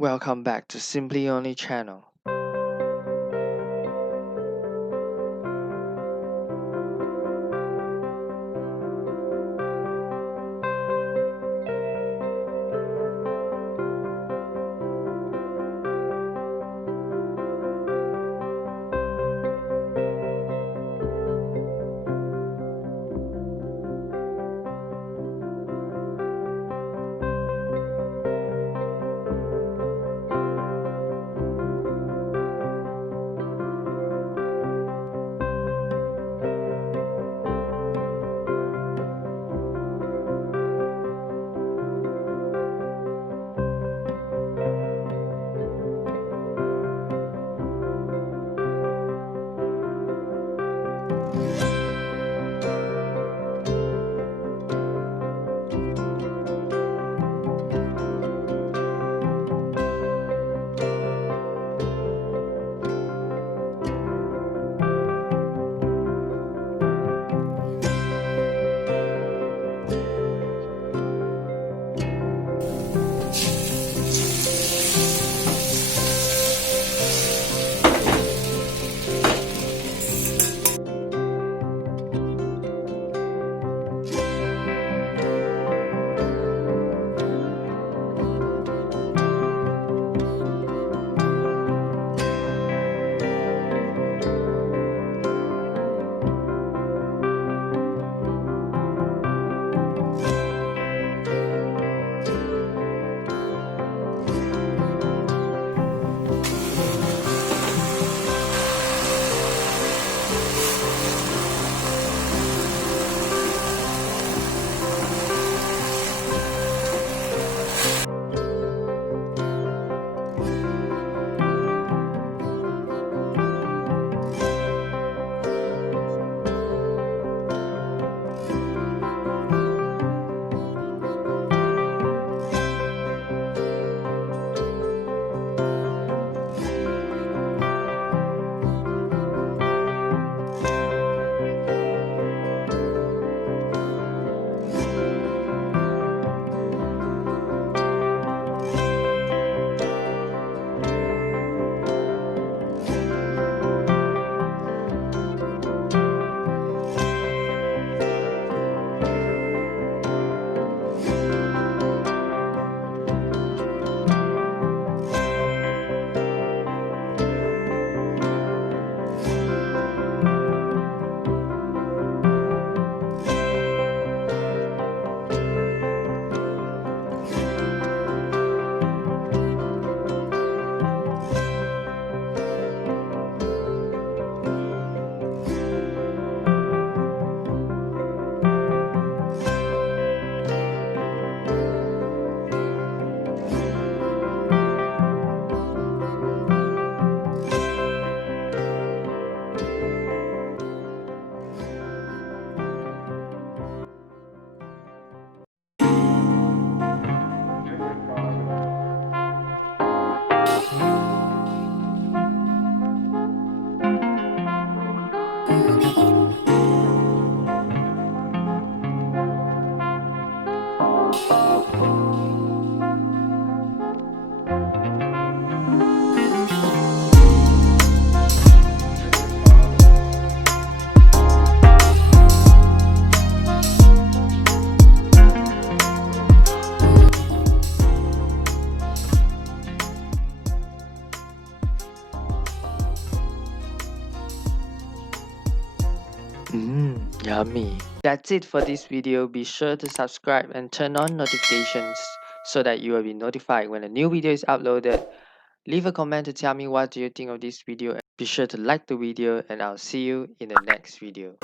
Welcome back to Simply Only channel. Yummy. That's it for this video. Be sure to subscribe and turn on notifications so that you will be notified when a new video is uploaded. Leave a comment to tell me what do you think of this video. Be sure to like the video and I'll see you in the next video.